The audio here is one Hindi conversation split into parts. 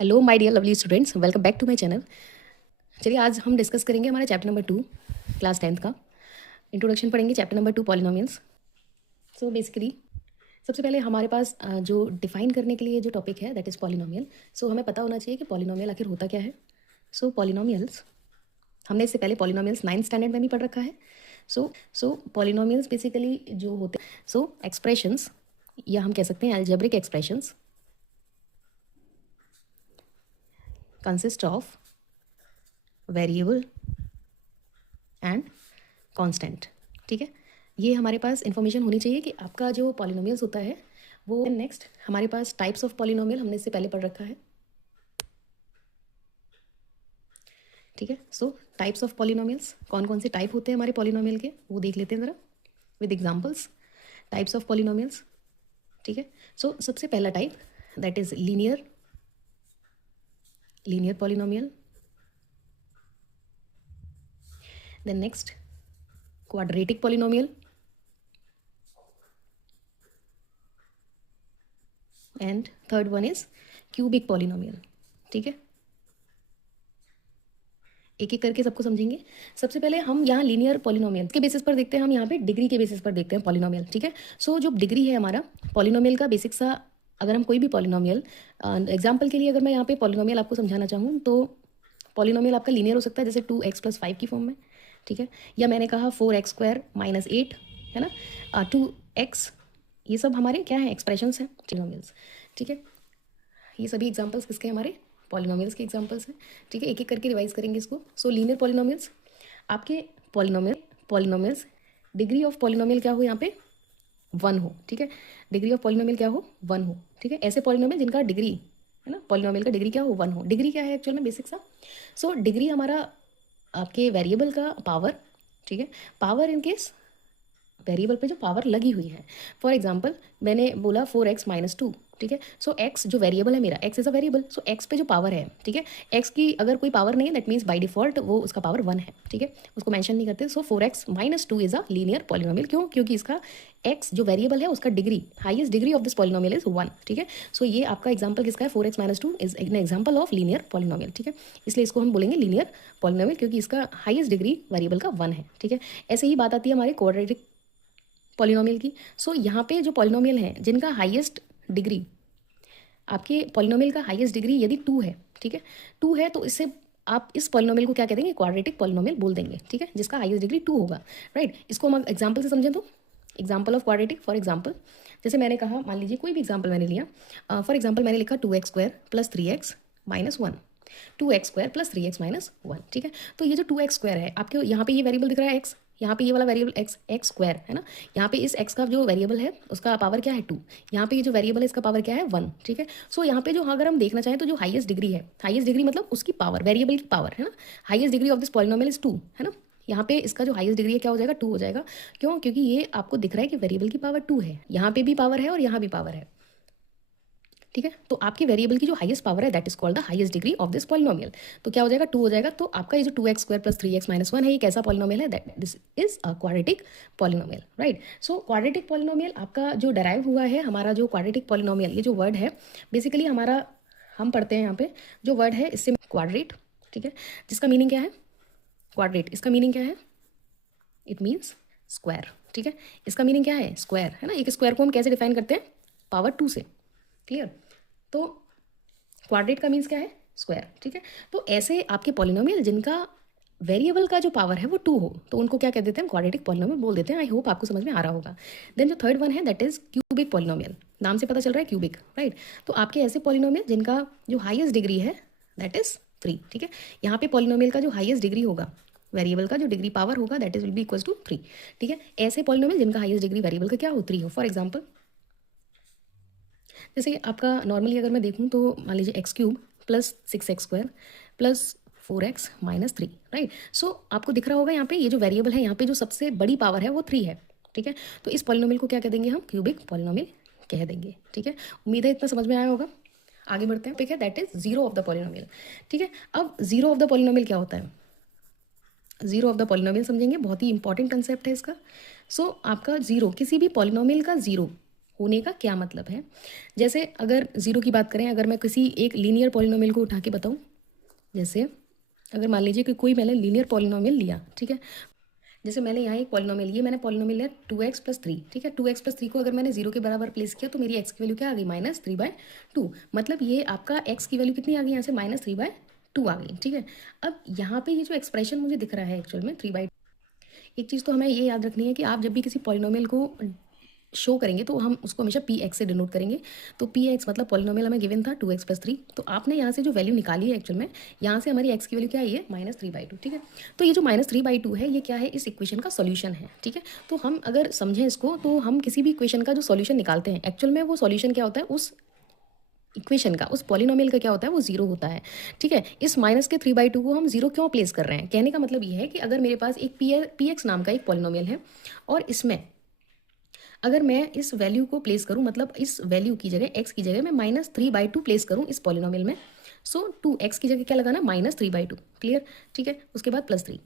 Hello my dear lovely students, welcome back to my channel. चलिए आज हम डिस्कस करेंगे हमारे चैप्टर नंबर 2 क्लास 10th का इंट्रोडक्शन पढ़ेंगे। Chapter number 2 polynomials. So basically सबसे पहले हमारे पास जो डिफाइन करने के लिए जो टॉपिक है दैट इज़ पॉलिनोमियल। सो हमें पता होना चाहिए कि पॉलिनोमियल आखिर होता क्या है। सो पॉलिनोमियल्स हमने इससे पहले पॉलिनोमियल्स 9th स्टैंडर्ड में भी पढ़ रखा है। सो पॉलिनोमियल्स बेसिकली जो होते सो एक्सप्रेशंस या हम कह सकते हैं algebraic expressions consist of variable and constant. ठीक है, ये हमारे पास इंफॉर्मेशन होनी चाहिए कि आपका जो पॉलिनोमियल्स होता है वो। नेक्स्ट हमारे पास टाइप्स ऑफ पॉलिनोमियल हमने इससे पहले पढ़ रखा है। ठीक है, सो टाइप्स ऑफ पॉलिनोमियल्स कौन कौन से टाइप होते हैं हमारे पॉलिनोमियल के वो देख लेते हैं ज़रा with examples. Types of polynomials. ठीक है, सो सबसे पहला type that is linear polynomial. Then next quadratic polynomial and third one is cubic polynomial. ठीक है, एक एक करके सबको समझेंगे। सबसे पहले हम यहाँ लीनियर पॉलिनोमियल के बेसिस पर देखते हैं, हम यहाँ पे डिग्री के बेसिस पर देखते हैं पॉलिनोमियल। ठीक है, सो जो डिग्री है हमारा पॉलिनोमियल का बेसिक सा, अगर हम कोई भी पॉलिनोमियल एग्जाम्पल के लिए अगर मैं यहाँ पे पॉलिनोमियल आपको समझाना चाहूँ तो पॉलिनोमियल आपका लीनियर हो सकता है जैसे 2x+5 की फॉर्म में। ठीक है, या मैंने कहा 4x² - 8 है ना, 2x, ये सब हमारे क्या है एक्सप्रेशंस हैं पॉलिनोमियल्स। ठीक है, ये सभी एग्जाम्पल्स किसके हमारे पॉलिनोमियल्स के एग्जाम्पल्स हैं। ठीक है, एक एक करके रिवाइज करेंगे इसको। सो लीनियर पॉलिनोमियल्स आपके पॉलिनोमियल्स डिग्री ऑफ पॉलिनोमियल क्या हो यहाँ पे 1 हो। ठीक है, डिग्री ऑफ पॉलिनोमियल क्या हो 1 हो। ठीक है, ऐसे पॉलिनोमियल जिनका डिग्री है ना, पॉलिनोमियल का डिग्री क्या हो 1 हो। डिग्री क्या है एक्चुअल में बेसिक सा। सो डिग्री हमारा आपके वेरिएबल का पावर। ठीक है, पावर इन केस वेरिएबल पे जो पावर लगी हुई है। फॉर एग्जांपल मैंने बोला 4x - 2। ठीक है, सो x जो वेरिएबल है मेरा, x is a variable, so x पे जो पावर है, ठीक है, x की अगर कोई पावर नहीं है दैट मीन्स बाय डिफॉल्ट वो उसका पावर 1 है। ठीक है, उसको मेंशन नहीं करते। सो 4x - 2 is a linear polynomial. क्यों? क्योंकि इसका x जो वेरिएबल है उसका degree, highest degree of this polynomial is 1। ठीक है, सो ये आपका एग्जाम्पल किसका है 4x - 2 is an example of linear polynomial. ठीक है, इसलिए इसको हम बोलेंगे लीनियर पॉलिनोमियल क्योंकि इसका हाईएस्ट डिग्री वेरिएबल का 1 है। ठीक है, ऐसे ही बात आती है हमारे क्वाड्रेटिक पॉलिनोमियल की। सो यहाँ पे जो पॉलिनोमियल है जिनका हाईएस्ट डिग्री, आपके पॉलिनोमियल का हाईएस्ट डिग्री यदि 2 है, ठीक है, 2 है तो इससे आप इस पॉलिनोमियल को क्या कह देंगे क्वाड्रेटिक पॉलिनोमियल बोल देंगे। ठीक है, जिसका हाईएस्ट डिग्री 2 होगा। राइट, इसको हम एग्जाम्पल से समझें तो example of quadratic, for example जैसे मैंने कहा, मान लीजिए कोई भी एग्जाम्पल मैंने लिया, फॉर एग्जाम्पल मैंने लिखा 2x² + 3x - 1। 2x² + 3x - 1। ठीक है, तो ये जो 2x² है आपके यहाँ पे ये वेरिएबल दिख रहा है x, यहाँ पे ये वाला वेरिएबल x² है ना, यहाँ पे इस x का जो वेरिएबल है उसका पावर क्या है 2, यहाँ पे ये जो वेरिएबल है इसका पावर क्या है 1। ठीक है, सो यहाँ पे जो अगर हम देखना चाहें तो जो हाईएस्ट डिग्री है, हाईएस्ट डिग्री मतलब उसकी पावर, वेरिएबल की पावर है ना, highest degree of this polynomial is 2 है ना, यहाँ पे इसका जो हाईएस्ट डिग्री है क्या हो जाएगा 2 हो जाएगा। क्यों? क्योंकि ये आपको दिख रहा है कि वेरिएबल की पावर 2 है, यहाँ पे भी पावर है और यहाँ भी पावर है। ठीक है, तो आपके वेरिएबल की जो हाईएस्ट पावर है that is called the highest degree of this polynomial. तो क्या हो जाएगा 2 हो जाएगा। तो आपका ये जो 2x² + 3x - 1 है ये कैसा पॉलिनोमियल है that this is a quadratic polynomial. Right, so quadratic polynomial आपका जो डराइव हुआ है, हमारा जो क्वाड्रेटिक पॉलिनोमियल ये जो वर्ड है बेसिकली हमारा, हम पढ़ते हैं यहाँ पे जो वर्ड है इससे क्वाड्रेट। ठीक है, जिसका मीनिंग क्या है क्वाड्रेट, इसका मीनिंग क्या है इट मीन्स स्क्वायर। ठीक है, इसका मीनिंग क्या है स्क्वायर है ना। एक स्क्वायर को हम कैसे डिफाइन करते हैं पावर 2 से। क्लियर, तो क्वाड्रेट का मीन्स क्या है स्क्वायर। ठीक है, तो ऐसे आपके पॉलिनोमियल जिनका वेरिएबल का जो पावर है वो 2 हो तो उनको क्या कह देते हैं क्वाड्रेटिक पॉलिनोमियल बोल देते हैं। आई होप आपको समझ में आ रहा होगा। देन जो थर्ड वन है दैट इज क्यूबिक पॉलिनोमियल, नाम से पता चल रहा है क्यूबिक। राइट, तो आपके ऐसे पॉलिनोमियल जिनका जो हाईएस्ट डिग्री है दैट इज 3। ठीक है, यहाँ पे पॉलिनोमियल का जो हाईएस्ट डिग्री होगा, वेरिएबल का जो डिग्री पावर होगा that is will be equals to 3। ठीक है, ऐसे पॉलिनोमियल जिनका हाईएस्ट डिग्री वेरिएबल का क्या हो 3 हो। फॉर एग्जाम्पल जैसे आपका नॉर्मली अगर मैं देखूँ तो मान लीजिए x³ + 6x² + 4x - 3। राइट, सो आपको दिख रहा होगा यहाँ पे ये जो वेरिएबल है यहाँ पे जो सबसे बड़ी पावर है वो 3 है। ठीक है, तो इस पॉलिनोमियल को क्या कह देंगे हम क्यूबिक पॉलिनोमियल कह देंगे। ठीक है, उम्मीद है इतना समझ में आया होगा। आगे बढ़ते हैं। ठीक है, that is zero of the polynomial. ठीक है, अब जीरो ऑफ द पॉलिनोमियल क्या होता है, जीरो ऑफ द पॉलिनोमियल समझेंगे, बहुत ही इंपॉर्टेंट कंसेप्ट है इसका। सो आपका जीरो, किसी भी पॉलिनोमियल का जीरो होने का क्या मतलब है। जैसे अगर ज़ीरो की बात करें, अगर मैं किसी एक लीनियर पॉलिनोमियल को उठा के बताऊँ, जैसे अगर मान लीजिए कि कोई मैंने लीनियर पॉलिनोमियल लिया, ठीक है। जैसे मैंने यहाँ एक पॉलिनोमियल लिया, मैंने पॉलिनोमियल लिया 2x+3, ठीक है। 2x+3 को अगर मैंने जीरो के बराबर प्लेस किया तो मेरी x की वैल्यू क्या आ गई, -3/2। मतलब ये आपका x की वैल्यू कितनी आ गई यहाँ से, -3/2 आ गई, ठीक है। अब यहाँ पे ये जो एक्सप्रेशन मुझे दिख रहा है एक्चुअल में 3/2, एक चीज़ तो हमें ये याद रखनी है कि आप जब भी किसी पॉलिनोमियल को शो करेंगे तो हम उसको हमेशा पी एक्स से डिनोट करेंगे। तो पी एक्स मतलब पॉलिनोमियल हमें गिवन था 2x+3, तो आपने यहाँ से जो वैल्यू निकाली है एक्चुअल में, यहाँ से हमारी x की वैल्यू क्या आई है, -3/2, ठीक है। तो ये जो -3/2 है, ये क्या है, इस इक्वेशन का सॉल्यूशन है, ठीक है। तो हम अगर समझें इसको, तो हम किसी भी इक्वेशन का जो सॉल्यूशन निकालते हैं, एक्चुअल में वो सॉल्यूशन क्या होता है, उस इक्वेशन का, उस पॉलिनोमियल का क्या होता है, वो जीरो होता है, ठीक है। इस -3/2 को हम जीरो क्यों प्लेस कर रहे हैं, कहने का मतलब ये है कि अगर मेरे पास एक पी एक्स नाम का एक पॉलिनोमियल है और इसमें अगर मैं इस वैल्यू को प्लेस करूं, मतलब इस वैल्यू की जगह x की जगह मैं -3/2 प्लेस करूं इस पॉलिनोमियल में, सो 2x की जगह क्या लगाना, -3/2, क्लियर, ठीक है। उसके बाद +3,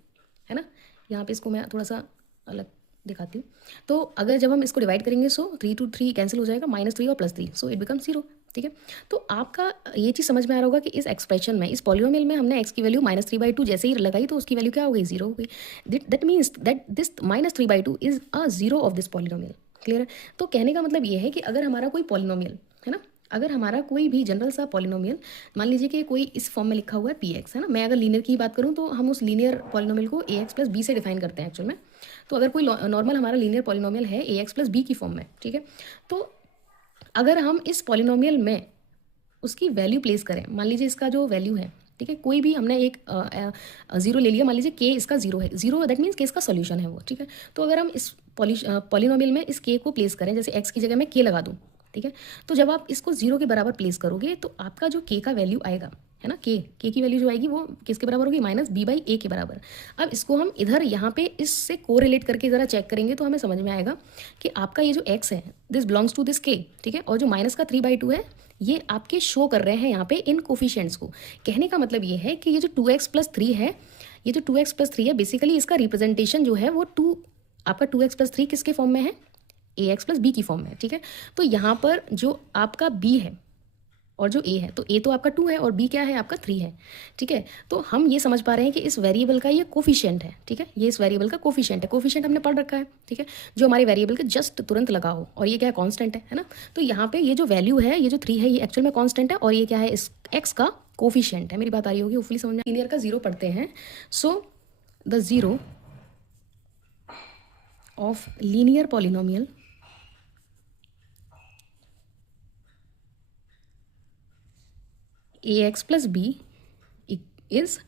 है ना। यहाँ पे इसको मैं थोड़ा सा अलग दिखाती हूँ। तो अगर जब हम इसको डिवाइड करेंगे, सो 3 to 3 कैंसिल हो जाएगा, -3 और +3, सो इट बिकम 0, ठीक है। तो आपका ये चीज़ समझ में आ रहा होगा कि इस एक्सप्रेशन में, इस पॉलिनोमियल में हमने x की वैल्यू -3/2 जैसे ही लगाई तो उसकी वैल्यू क्या हो गई, 0 हो गई। That means that this -3/2 is a zero of this polynomial, clear है। तो कहने का मतलब ये है कि अगर हमारा कोई पॉलिनोमियल है ना, अगर हमारा कोई भी जनरल सा पॉलिनोमियल, मान लीजिए कि कोई इस फॉर्म में लिखा हुआ है पी एक्स, है ना। मैं अगर लीनियर की बात करूँ तो हम उस लीनियर पॉलिनोमियल को ए एक्स प्लस बी से डिफाइन करते हैं एक्चुअल में। तो अगर कोई नॉर्मल हमारा लीनियर पॉलिनोमियल है ए एक्स प्लस बी की फॉर्म में, ठीक है। तो अगर हम इस पॉलिनोमियल में उसकी वैल्यू प्लेस करें, मान लीजिए इसका जो वैल्यू है, ठीक है, कोई भी हमने एक जीरो ले लिया, मान लीजिए के इसका जीरो है, जीरो दैट मीन्स के इसका सॉल्यूशन है वो, ठीक है। तो अगर हम इस पॉलिनोमियल में इस के को प्लेस करें, जैसे एक्स की जगह मैं के लगा दूं, ठीक है। तो जब आप इसको जीरो के बराबर प्लेस करोगे तो आपका जो के का वैल्यू आएगा, है ना, के की वैल्यू जो आएगी वो किसके बराबर होगी, -b/a के बराबर। अब इसको हम इधर यहाँ पे इससे कोरिलेट करके ज़रा चेक करेंगे तो हमें समझ में आएगा कि आपका ये जो x है, दिस बिलोंग्स टू दिस के, ठीक है। और जो माइनस का 3/2 है, ये आपके शो कर रहे हैं यहाँ पे इन कोफिशिएंट्स को। कहने का मतलब ये है कि ये जो 2x+3 है, ये जो 2x+3 है, बेसिकली इसका रिप्रेजेंटेशन जो है वो आपका 2x+3 किसके फॉर्म में है, ax+b की फॉर्म में, ठीक है। तो यहाँ पर जो आपका b है और जो a है, तो a तो आपका 2 है और b क्या है, आपका 3 है, ठीक है। तो हम ये समझ पा रहे हैं कि इस वेरिएबल का ये कोफिशिएंट है, ठीक है। ये इस वेरिएबल का कोफिशिएंट है, कोफिशिएंट हमने पढ़ रखा है, ठीक है, जो हमारे वेरिएबल के जस्ट तुरंत लगा हो, और ये क्या है, कांस्टेंट है ना। तो यहाँ पे ये जो वैल्यू है, ये जो 3 है, ये एक्चुअल में कांस्टेंट है और ये क्या है, इस x का कोफिशिएंट है। मेरी बात आ रही होगी, होपफुली समझ में। लीनियर का जीरो पढ़ते हैं, so the zero of linear polynomial ax+b is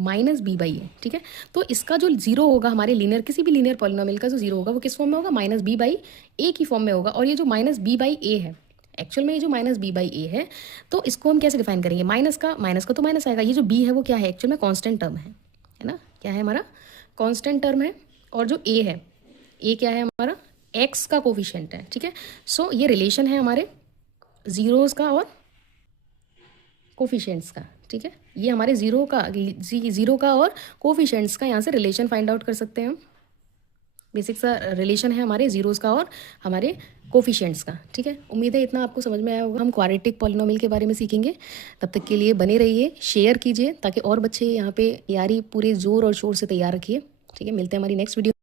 -b/a, ठीक है। तो इसका जो जीरो होगा हमारे लीनियर, किसी भी लीनियर पॉलिनोमियल का जो जीरो होगा वो किस फॉर्म में होगा, -b/a की फॉर्म में होगा। और ये जो -b/a है, एक्चुअल में ये जो -b/a है, तो इसको हम कैसे डिफाइन करेंगे, माइनस का तो माइनस आएगा। ये जो b है वो क्या है, एक्चुअल में कांस्टेंट टर्म है ना, क्या है हमारा, कांस्टेंट टर्म है। और जो a है, a क्या है हमारा, x का कोफिशिएंट है, ठीक है। सो ये रिलेशन है हमारे जीरोस का और कोफिशिएंट्स का, ठीक है। ये हमारे जीरो का और कोफिशिएंट्स का यहाँ से रिलेशन फाइंड आउट कर सकते हैं हम। बेसिक सा रिलेशन है हमारे जीरोस का और हमारे कोफिशिएंट्स का, ठीक है। उम्मीद है इतना आपको समझ में आया होगा। हम क्वाड्रेटिक पॉलिनोमियल के बारे में सीखेंगे, तब तक के लिए बने रहिए, शेयर कीजिए ताकि और बच्चे यहाँ पे तैयारी पूरे जोर और शोर से तैयार रखिए, ठीक है। मिलते हैं हमारी नेक्स्ट वीडियो।